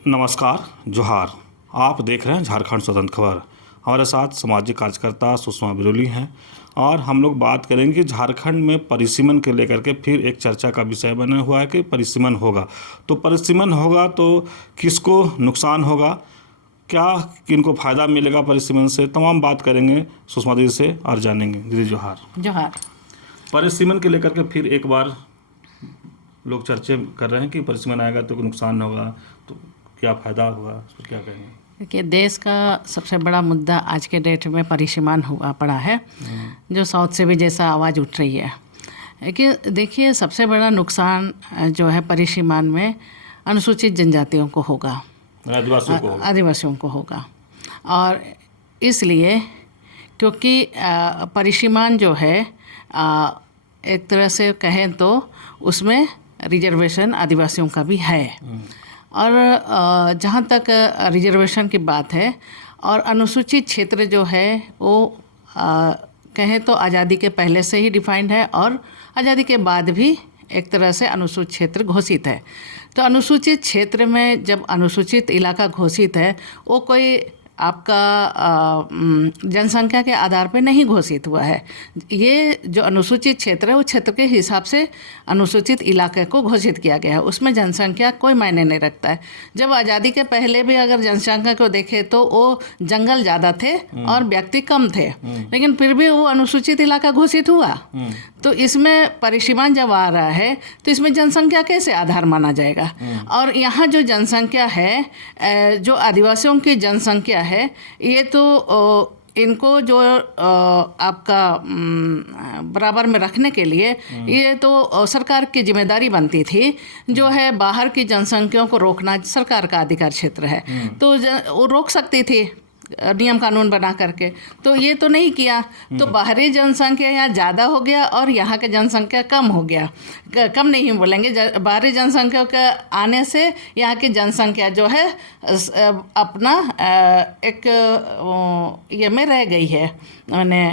नमस्कार, जोहार। आप देख रहे हैं झारखंड स्वतंत्र खबर। हमारे साथ सामाजिक कार्यकर्ता सुषमा बिरोली हैं और हम लोग बात करेंगे कि झारखंड में परिसीमन के लेकर के फिर एक चर्चा का विषय बना हुआ है कि परिसीमन होगा तो परिसीमन होगा तो किसको नुकसान होगा, क्या किनको फ़ायदा मिलेगा परिसीमन से, तमाम बात करेंगे सुषमा दीदी से और जानेंगे। दीदी जोहार। जोहार। परिसीमन के लेकर के फिर एक बार लोग चर्चे कर रहे हैं कि परिसीमन आएगा तो नुकसान होगा, तो क्या फ़ायदा होगा, तो क्या कहेंगे? देखिए, देश का सबसे बड़ा मुद्दा आज के डेट में परिसीमन हुआ पड़ा है, जो साउथ से भी जैसा आवाज़ उठ रही है कि देखिए, सबसे बड़ा नुकसान जो है परिसीमन में अनुसूचित जनजातियों को होगा, आदिवासियों को होगा। और इसलिए क्योंकि परिसीमन जो है एक तरह से कहें तो उसमें रिजर्वेशन आदिवासियों का भी है। और जहाँ तक रिजर्वेशन की बात है और अनुसूचित क्षेत्र जो है वो कहें तो आज़ादी के पहले से ही डिफाइंड है और आज़ादी के बाद भी एक तरह से अनुसूचित क्षेत्र घोषित है। तो अनुसूचित क्षेत्र में जब अनुसूचित इलाका घोषित है, वो कोई आपका जनसंख्या के आधार पे नहीं घोषित हुआ है। ये जो अनुसूचित क्षेत्र है वो क्षेत्र के हिसाब से अनुसूचित इलाके को घोषित किया गया है, उसमें जनसंख्या कोई मायने नहीं रखता है। जब आज़ादी के पहले भी अगर जनसंख्या को देखें तो वो जंगल ज़्यादा थे और व्यक्ति कम थे, लेकिन फिर भी वो अनुसूचित इलाका घोषित हुआ। तो इसमें परिसीमन जब आ रहा है तो इसमें जनसंख्या कैसे आधार माना जाएगा? और यहाँ जो जनसंख्या है, जो आदिवासियों की जनसंख्या है, ये तो इनको जो आपका बराबर में रखने के लिए ये तो सरकार की जिम्मेदारी बनती थी। जो है बाहर की जनसंख्या को रोकना सरकार का अधिकार क्षेत्र है, तो वो रोक सकती थी नियम कानून बना करके। तो ये तो नहीं किया, तो बाहरी जनसंख्या यहाँ ज़्यादा हो गया और यहाँ की जनसंख्या कम हो गया। कम नहीं बोलेंगे, बाहरी जनसंख्या के आने से यहाँ की जनसंख्या जो है अपना एक ये में रह गई है। मैंने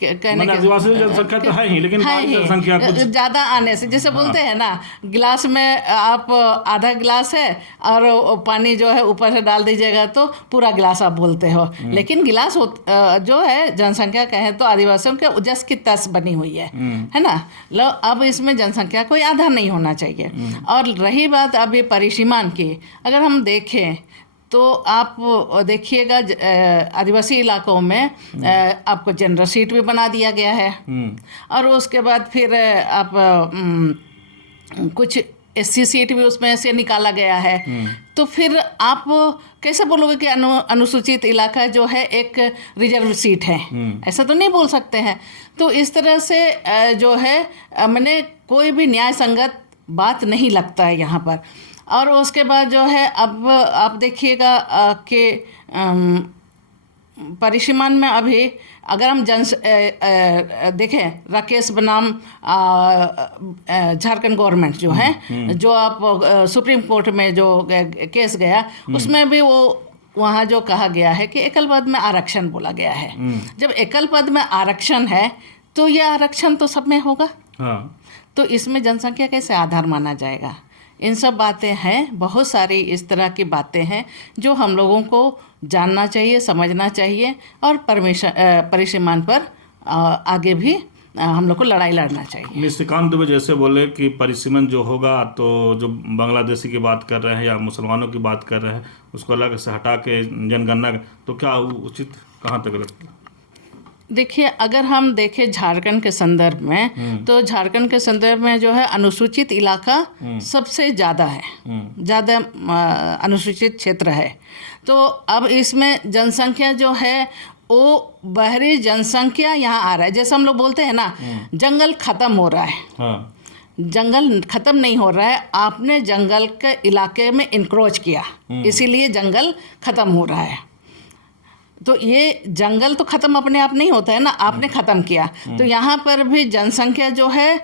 कहने के आदिवासी जनसंख्या तो है ही, लेकिन बाहरी जनसंख्या कुछ ज़्यादा आने से, जैसे बोलते हैं ना, गिलास में आप आधा गिलास है और पानी जो है ऊपर से डाल दीजिएगा तो पूरा गिलास आप बोलते हो, लेकिन गिलास जो है जनसंख्या कहें तो आदिवासियों के जस की तस बनी हुई है ना। लो, अब इसमें जनसंख्या कोई आधार नहीं होना चाहिए। और रही बात अभी परिसीमन की, अगर हम देखें तो आप देखिएगा आदिवासी इलाकों में आपको जनरल सीट भी बना दिया गया है और उसके बाद फिर आप कुछ एससी सीट भी उसमें से निकाला गया है। तो फिर आप कैसे बोलोगे कि अनुसूचित इलाका जो है एक रिजर्व सीट है? ऐसा तो नहीं बोल सकते हैं। तो इस तरह से जो है मैंने कोई भी न्याय संगत बात नहीं लगता है यहाँ पर। और उसके बाद जो है अब आप देखिएगा कि परिसीमन में अभी अगर हम देखें, राकेश बनाम झारखंड गवर्नमेंट जो है, जो आप सुप्रीम कोर्ट में जो केस गया, उसमें भी वो वहाँ जो कहा गया है कि एकल पद में आरक्षण बोला गया है। जब एकल पद में आरक्षण है तो ये आरक्षण तो सब में होगा। तो इसमें जनसंख्या कैसे आधार माना जाएगा? इन सब बातें हैं, बहुत सारी इस तरह की बातें हैं जो हम लोगों को जानना चाहिए, समझना चाहिए और परिसीमन पर आगे भी हम लोग को लड़ाई लड़ना चाहिए। निशिकांत दुबे जैसे बोले कि परिसीमन जो होगा तो जो बांग्लादेशी की बात कर रहे हैं या मुसलमानों की बात कर रहे हैं उसको अलग से हटा के जनगणना, तो क्या उचित, कहाँ तक लगता है? देखिए, अगर हम देखें झारखंड के संदर्भ में, तो झारखंड के संदर्भ में जो है अनुसूचित इलाका सबसे ज़्यादा है, ज़्यादा अनुसूचित क्षेत्र है। तो अब इसमें जनसंख्या जो है वो बाहरी जनसंख्या यहाँ आ रहा है। जैसे हम लोग बोलते हैं ना, जंगल ख़त्म हो रहा है। जंगल ख़त्म नहीं हो रहा है, आपने जंगल के इलाके में इंक्रोच किया, इसीलिए जंगल ख़त्म हो रहा है। तो ये जंगल तो ख़त्म अपने आप नहीं होता है ना, आपने ख़त्म किया। तो यहाँ पर भी जनसंख्या जो है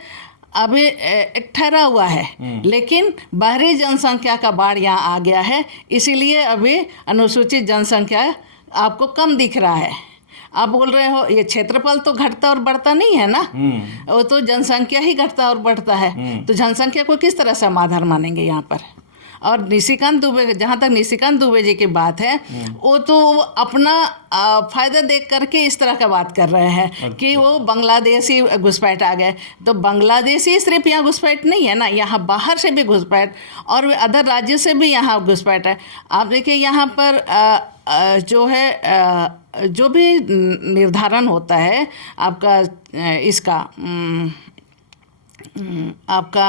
अभी एक ठहरा हुआ है, लेकिन बाहरी जनसंख्या का बाढ़ यहाँ आ गया है, इसीलिए अभी अनुसूचित जनसंख्या आपको कम दिख रहा है। आप बोल रहे हो ये क्षेत्रफल तो घटता और बढ़ता नहीं है ना, वो तो जनसंख्या ही घटता और बढ़ता है। तो जनसंख्या को किस तरह से हम आधार मानेंगे यहाँ पर? और निशिकांत दुबे, जहाँ तक निशिकांत दुबे जी की बात है, वो तो अपना फ़ायदा देख करके इस तरह का बात कर रहे हैं कि वो बांग्लादेशी घुसपैठ आ गए। तो बांग्लादेशी सिर्फ यहाँ घुसपैठ नहीं है ना, यहाँ बाहर से भी घुसपैठ और अदर राज्य से भी यहाँ घुसपैठ है। आप देखिए यहाँ पर जो है जो भी निर्धारण होता है आपका इसका आपका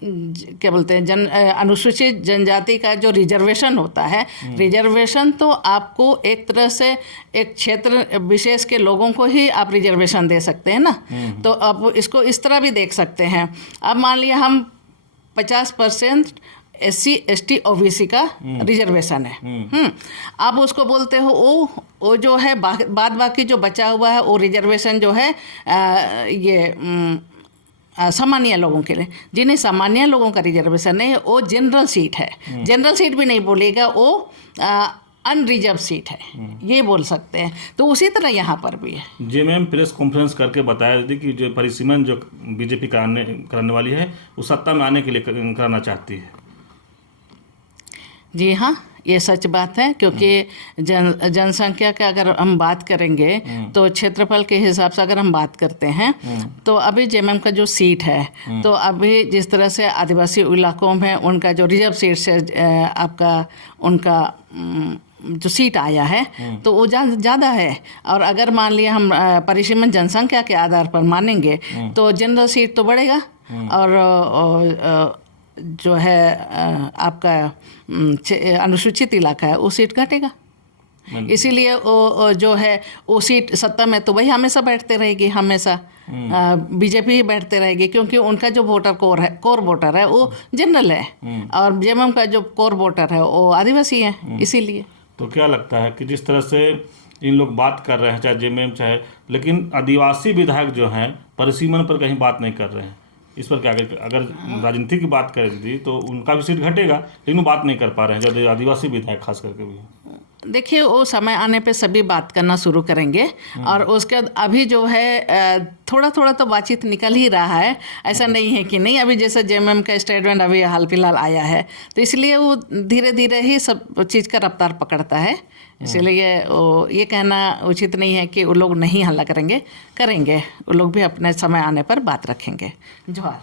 क्या बोलते हैं अनुसूचित जनजाति का जो रिजर्वेशन होता है, रिजर्वेशन तो आपको एक तरह से एक क्षेत्र विशेष के लोगों को ही आप रिजर्वेशन दे सकते हैं ना। तो अब इसको इस तरह भी देख सकते हैं। अब मान लिया हम 50% SC ST OBC का रिजर्वेशन है, आप उसको बोलते हो वो जो है बाद बाकी जो बचा हुआ है वो रिजर्वेशन जो है ये सामान्य लोगों के लिए, जिन्हें सामान्य लोगों का रिजर्वेशन नहीं है वो जनरल सीट है। जनरल सीट भी नहीं बोलेगा, वो अनरिजर्व सीट है, ये बोल सकते हैं। तो उसी तरह यहाँ पर भी है। जी मैम, प्रेस कॉन्फ्रेंस करके बताया दीदी कि जो परिसीमन जो बीजेपी कराने वाली है वो सत्ता में आने के लिए कराना चाहती है। जी हाँ, ये सच बात है, क्योंकि जनसंख्या का अगर हम बात करेंगे तो क्षेत्रफल के हिसाब से अगर हम बात करते हैं तो अभी जेएमएम का जो सीट है, तो अभी जिस तरह से आदिवासी इलाकों में उनका जो रिजर्व सीट से आपका उनका जो सीट आया है तो वो ज़्यादा है। और अगर मान लिया हम परिसीमन जनसंख्या के आधार पर मानेंगे तो जनरल सीट तो बढ़ेगा और जो है आपका अनुसूचित इलाका है वो सीट घटेगा। इसीलिए वो जो है वो सीट सत्ता में तो वही हमेशा बैठते रहेगी, हमेशा बीजेपी ही बैठते रहेगी, क्योंकि उनका जो वोटर कोर वोटर है वो जनरल है और जेएमएम का जो कोर वोटर है वो आदिवासी है। इसीलिए तो क्या लगता है कि जिस तरह से इन लोग बात कर रहे हैं, चाहे जेएमएम चाहे, लेकिन आदिवासी विधायक जो हैं परिसीमन पर कहीं बात नहीं कर रहे हैं, इस पर क्या अगर राजनीति की बात करें दीदी तो उनका भी सीट घटेगा, लेकिन वो बात नहीं कर पा रहे हैं जो आदिवासी विधायक खास करके भी। देखिए वो समय आने पे सभी बात करना शुरू करेंगे और उसके बाद अभी जो है थोड़ा थोड़ा तो बातचीत निकल ही रहा है, ऐसा नहीं है कि नहीं। अभी जैसे जेएमएम का स्टेटमेंट अभी हाल फिलहाल आया है तो इसलिए वो धीरे धीरे ही सब चीज़ का रफ्तार पकड़ता है। इसलिए ये कहना उचित नहीं है कि वो लोग नहीं हल्ला करेंगे, वो लोग भी अपने समय आने पर बात रखेंगे। जोहार।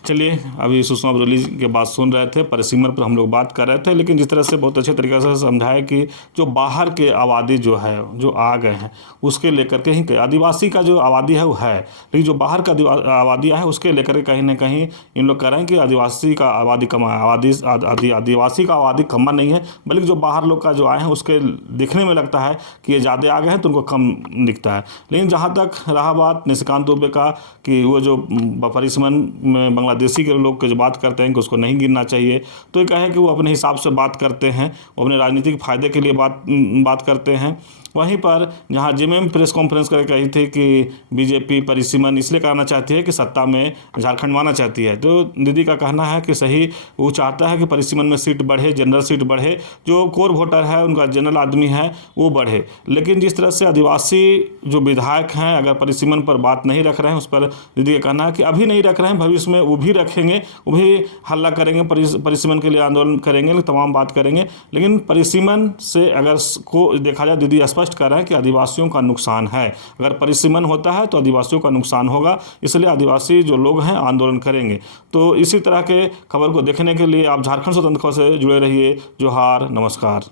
चलिए, अभी सुषमा बरोली के बात सुन रहे थे, परिसीमन पर हम लोग बात कर रहे थे, लेकिन जिस तरह से बहुत अच्छे तरीके से समझाया कि जो बाहर के आबादी जो है जो आ गए हैं उसके लेकर के ही आदिवासी का जो आबादी है वो है, लेकिन जो बाहर का आबादी है उसके लेकर के कहीं ना कहीं इन लोग कह रहे हैं कि आदिवासी का आबादी कम है। आदिवासी का आबादी कम नहीं है, बल्कि जो बाहर लोग का जो आए हैं उसके दिखने में लगता है कि ये ज़्यादा आ गए हैं तो उनको कम दिखता है। लेकिन जहाँ तक रहा बात निशिकांत दुबे का कि वो जो परिसीमन में बांग्लादेशी के लोग जो बात करते हैं कि उसको नहीं गिनना चाहिए, तो ये कहे कि वो अपने हिसाब से बात करते हैं, वो अपने राजनीतिक फायदे के लिए बात करते हैं। वहीं पर जहां जेएमएम प्रेस कॉन्फ्रेंस करके कही थी कि बीजेपी परिसीमन इसलिए कराना चाहती है कि सत्ता में झारखंड माना चाहती है, तो दीदी का कहना है कि सही वो चाहता है कि परिसीमन में सीट बढ़े, जनरल सीट बढ़े, जो कोर वोटर है उनका जनरल आदमी है वो बढ़े। लेकिन जिस तरह से आदिवासी जो विधायक हैं अगर परिसीमन पर बात नहीं रख रहे हैं, उस पर दीदी का कहना है कि अभी नहीं रख रहे हैं, भविष्य में वो भी रखेंगे, वो भी हल्ला करेंगे, परिसीमन के लिए आंदोलन करेंगे, तमाम बात करेंगे। लेकिन परिसीमन से अगर को देखा जाए, दीदी स्पष्ट कर रहे हैं कि आदिवासियों का नुकसान है, अगर परिसीमन होता है तो आदिवासियों का नुकसान होगा, इसलिए आदिवासी जो लोग हैं आंदोलन करेंगे। तो इसी तरह के खबर को देखने के लिए आप झारखंड स्वतंत्र खबर से जुड़े रहिए। जोहार, नमस्कार।